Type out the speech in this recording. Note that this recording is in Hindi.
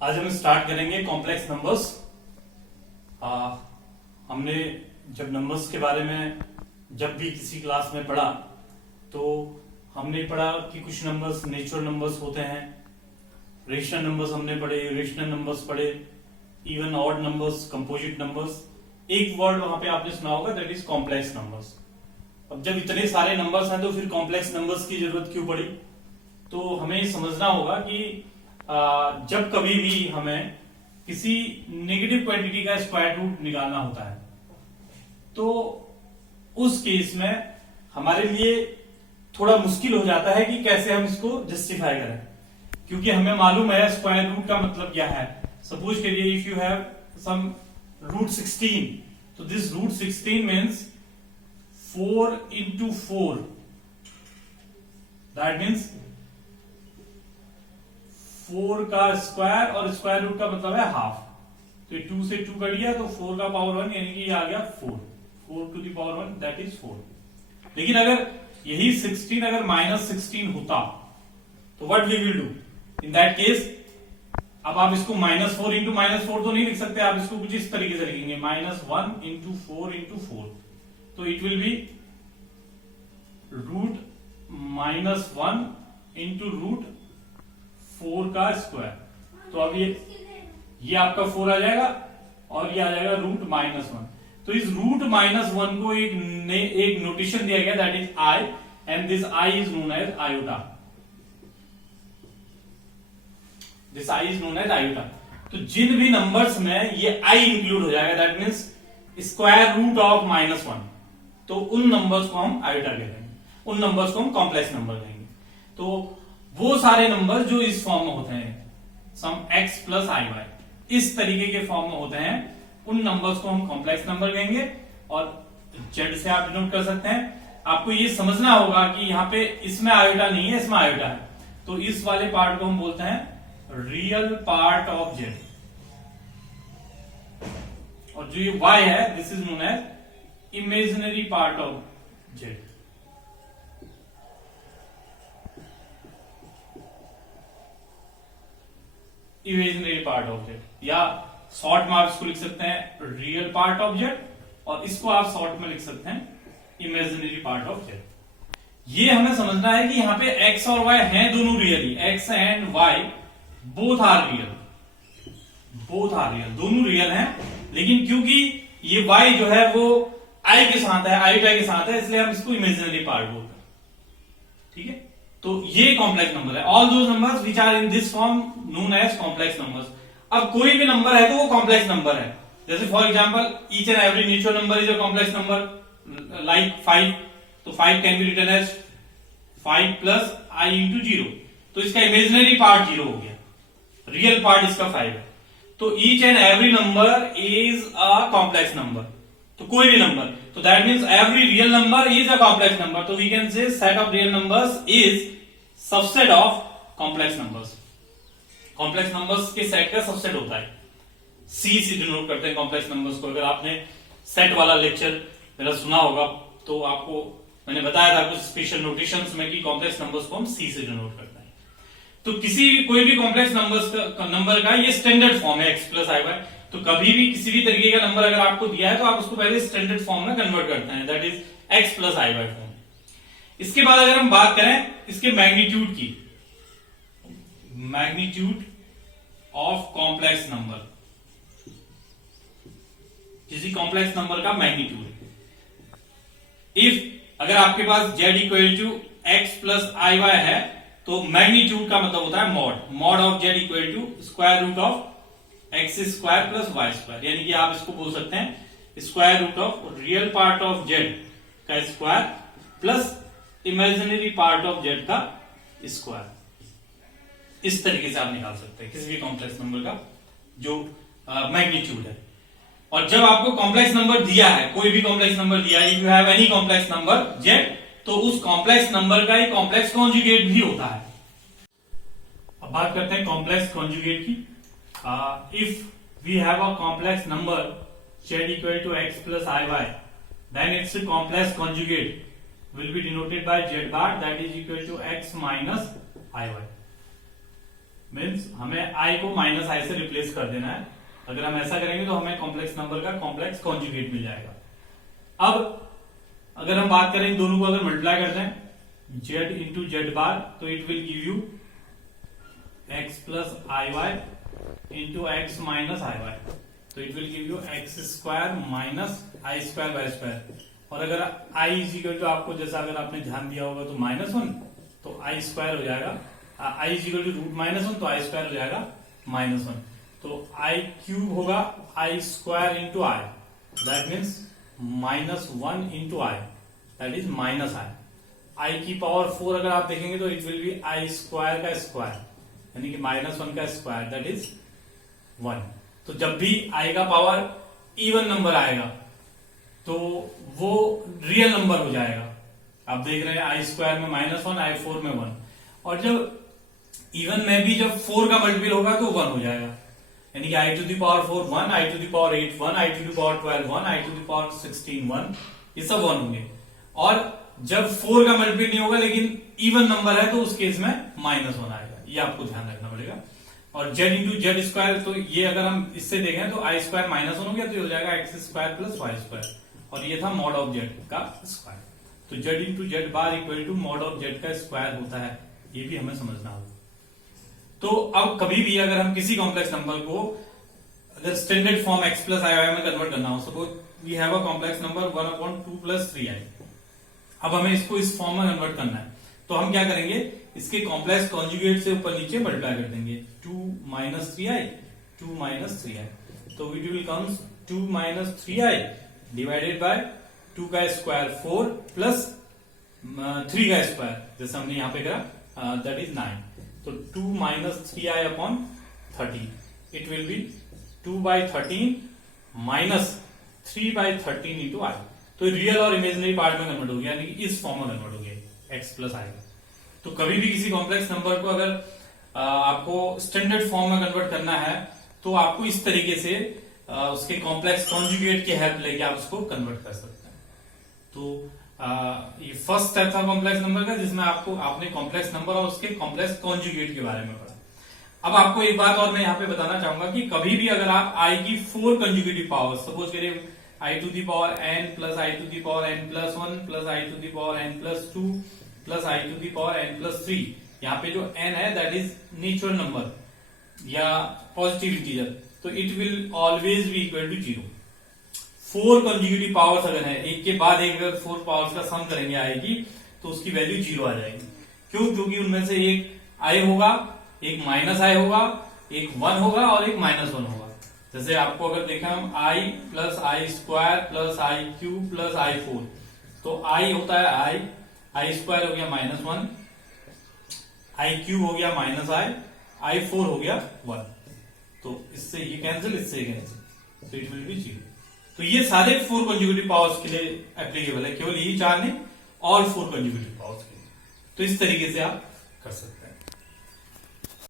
आज हम स्टार्ट करेंगे कॉम्प्लेक्स नंबर्स। हमने जब नंबर्स के बारे में जब भी किसी क्लास में पढ़ा तो हमने पढ़ा कि कुछ नंबर्स नेचुरल नंबर्स होते हैं, रेशनल नंबर्स हमने पढ़े, इरेशनल नंबर्स पढ़े, even odd numbers, composite numbers. एक वर्ड वहां पे आपने सुना होगा, दैट इज कॉम्प्लेक्स नंबर्स। अब जब इतने सारे नंबर्स हैं तो फिर कॉम्प्लेक्स नंबर्स की जरूरत क्यों पड़ी? तो हमें समझना होगा कि जब कभी भी हमें किसी नेगेटिव क्वांटिटी का स्क्वायर रूट निकालना होता है तो उस केस में हमारे लिए थोड़ा मुश्किल हो जाता है कि कैसे हम इसको जस्टिफाई करें, क्योंकि हमें मालूम है स्क्वायर रूट का मतलब क्या है। सपोज करिए if you have some root 16, तो this root 16 means 4 into 4, that means 4 का स्क्वायर, और स्क्वायर रूट का मतलब है हाफ। तो 2 से 2 कट गया तो 4 का पावर 1 यानी कि ये आ गया 4 to the power 1 that is 4। लेकिन अगर यही 16 अगर -16 होता तो what we will do in that case? अब आप इसको -4 into -4 तो नहीं लिख सकते, आप इसको कुछ इस तरीके से लिखेंगे -1 into 4 into 4, तो it will be root -1 into root 4 का स्क्वायर। तो अब ये आपका 4 आ जाएगा और ये आ जाएगा रूट -1। तो इस रूट -1 को एक नोटेशन दिया गया, that is I, and this I is known as iota. This I is known as iota. तो जिन भी नंबर्स में ये आई इंक्लूड हो जाएगा, that means square root of -1, तो उन नंबर्स को हम आयोटा कहेंगे, उन नंबर्स को हम कॉम्प्लेक्स नंबर कहेंगे। तो वो सारे नंबर जो इस फॉर्म में होते हैं, सम x प्लस आई वाई, इस तरीके के फॉर्म में होते हैं, उन नंबर्स को हम कॉम्प्लेक्स नंबर कहेंगे। और z से आप डिनोट कर सकते हैं। आपको ये समझना होगा कि यहाँ पे इसमें आयोटा नहीं है, इसमें आयोटा है, तो इस वाले पार्ट को हम बोलते हैं रियल पार्ट ऑफ z, और जो ये y है this is known as imaginary part of z। Imaginary part of z, या शॉर्ट में आप इसको लिख सकते हैं रियल पार्ट ऑफ z, और इसको आप शॉर्ट में लिख सकते हैं इमेजिनरी पार्ट ऑफ z। ये हमें समझना है कि यहाँ पे x और y हैं दोनों really, x and y both are real, दोनों रियल हैं। लेकिन क्योंकि ये y जो है वो i के साथ है, आयोटा के साथ है, इसलिए हम इसको इमेजिनरी पार्ट बोलते हैं। ठीक है, तो ये कॉम्प्लेक्स नंबर है। All those numbers which are in this form known as complex numbers. अब कोई भी नंबर है तो वो कॉम्प्लेक्स नंबर है। जैसे for example each and every natural number is a complex number, like 5, तो 5 can be written as 5 plus I into 0, तो इसका इमेजिनरी पार्ट 0 हो गया, रियल पार्ट इसका 5 है। तो each and every number is a complex number, तो कोई भी नंबर, तो that means every real number is a complex number. तो we can say set of real numbers is subset of complex numbers. Complex numbers के सेट का सबसेट होता है, सी से डिनोट करते हैं कॉम्प्लेक्स नंबर्स को। अगर आपने सेट वाला लेक्चर मेरा सुना होगा तो आपको मैंने बताया था कुछ स्पेशल नोटेशंस में कि कॉम्प्लेक्स नंबर्स को हम सी से डिनोट करते हैं। तो कोई भी कॉम्प्लेक्स नंबर का ये स्टैंडर्ड फॉर्म है x प्लस आई वाई। तो कभी भी किसी भी तरीके का नंबर अगर आपको दिया है तो आप उसको पहले स्टैंडर्ड फॉर्म में कन्वर्ट करते हैं, that is x plus I Y form. इसके बाद अगर हम बात करें इसके मैग्नीट्यूड की, मैग्नीट्यूड ऑफ कॉम्प्लेक्स नंबर, किसी कॉम्प्लेक्स नंबर का मैग्नीट्यूड, इफ अगर आपके पास z equal to x plus I Y है तो मैग्नीट्यूड का मतलब होता है mod of z equal to square root of x square plus Y square, यानी कि आप इसको बोल सकते हैं square root of real part of z का square plus imaginary part of z का स्क्वायर। इस तरीके से आप निकाल सकते हैं किसी भी कॉम्प्लेक्स नंबर का जो मैग्नीट्यूड है। और जब आपको कॉम्प्लेक्स नंबर दिया है, कोई भी कॉम्प्लेक्स नंबर दिया है, if you have any complex number z, तो उस कॉम्प्लेक्स नंबर का एक कॉम्प्लेक्स कॉन्जुगेट भी होता है। अब बात करते हैं कॉम्प्लेक्स कॉन्जुगेट की। If we have a complex number z equal to x plus I Y, then it's complex conjugate will be denoted by z bar, that is equal to x minus i y। Means हमें आई को माइनस आई से रिप्लेस कर देना है। अगर हम ऐसा करेंगे तो हमें कॉम्प्लेक्स नंबर का कॉम्प्लेक्स कॉन्जुगेट मिल जाएगा। अब अगर हम बात करें दोनों को अगर मल्टीप्लाई करते हैं जेड इंटू जेड बार, तो it will give you x plus I Y into x minus I Y, तो it will give you x square minus I square Y square. और अगर आई इज इक्वल टू आपको जैसा अगर आपने ध्यान दिया होगा तो -1, तो आई स्क्वायर हो जाएगा, I is equal to root -1 तो आई स्क्वायर हो जाएगा -1, तो आई क्यूब होगा आई square into I, that means -1 into I, that is minus आई। आई की पावर 4 अगर आप देखेंगे तो it will B I square का स्क्वायर, यानी कि -1 का स्क्वायर, दैट इज 1। तो जब भी आई का पावर इवन नंबर आएगा तो वो रियल नंबर हो जाएगा। आप देख रहे हैं आई स्क्वायर में -1, आई 4 में 1, और जब इवन में भी जब 4 का मल्टीपल होगा तो 1 हो जाएगा, यानी कि आई to the power 4 1, I to the power 8 1, I to the power 12 1, I to the power 16 1, ये सब 1 होंगे। और जब 4 का मल्टीपल नहीं होगा लेकिन इवन नंबर है तो उस केस में -1 आएगा, ये आपको ध्यान रखना पड़ेगा। और जेड इंटू जेड स्क्वायर, तो ये अगर हम इससे देखें तो आई स्क्वायर -1 हो गया तो ये हो जाएगा x square plus Y square, और ये था मॉड ऑफ जेड का स्क्वायर। तो Z into Z bar equal to mod of Z का स्क्वायर होता है, ये भी हमें समझना होगा। तो अब कभी भी अगर हम किसी कॉम्प्लेक्स नंबर को अगर स्टैंडर्ड फॉर्म x प्लस आई वाई में कन्वर्ट करना हो, suppose we have a complex number 1/2 plus 3i, अब हमें इसको इस फॉर्म में कन्वर्ट करना है, तो हम क्या करेंगे, इसके कॉम्प्लेक्स कॉन्जुगेट से ऊपर नीचे मल्टीप्लाई कर देंगे, 2 - 3i 2 - 3i, तो it will comes 2 - 3i divided by 2 का स्क्वायर 4 प्लस 3 का स्क्वायर, जैसे हमने यहां पे करा, दैट इज 9, तो 2 - 3i upon 13, it will be 2/13 minus 3/13 into आई। तो रियल और इमेजिनरी पार्ट में कन्वर्ट हो गया, यानी कि इस फॉर्म में कन्वर्ट हो गया x प्लस आई। तो कभी भी किसी कॉम्प्लेक्स नंबर को अगर आपको स्टैंडर्ड फॉर्म में कन्वर्ट करना है तो आपको इस तरीके से उसके कॉम्प्लेक्स कॉन्जुगेट की हेल्प लेके आप उसको कन्वर्ट कर सकते हैं। तो ये फर्स्ट स्टेप था कॉम्प्लेक्स नंबर का, जिसमें आपने कॉम्प्लेक्स नंबर और उसके कॉम्प्लेक्स कॉन्जुगेट के बारे में पढ़ा। अब आपको एक बात और मैं यहाँ पे बताना चाहूंगा कि कभी भी अगर आप आई की 4 कंजुगेटिव पावर, सपोज करिए आई to the power n plus I to the power n plus 1 plus I to the power n plus 2 plus I to the power n plus 3, यहाँ पे जो n है दैट इज नेचुरल नंबर या पॉजिटिव इंटीजर, तो it will always be equal to 0। 4 conjugative powers अगर है, एक के बाद एक अगर 4 पावर्स का सम करेंगे आई की, तो उसकी वैल्यू 0 आ जाएगी। क्यों? क्योंकि उनमें से एक आई होगा, एक माइनस आई होगा, एक 1 होगा और एक -1 होगा। जैसे आपको अगर देखा हम आई प्लस आई स्क्वायर प्लस आई क्यूब प्लस आई 4, तो आई होता है आई स्क्वायर हो गया -1, आई क्यूब हो गया -आई 4 हो गया 1, तो इससे ये कैंसिल, इससे ये कैंसिल, तो इट विल बी 0। तो ये सारे 4 कंजुगेटिव पावर्स के लिए एप्लीकेबल है, केवल यही 4 नहीं, ऑल 4 कंजुगेटिव पावर्स के लिए। तो इस तरीके से आप कर सकते हैं।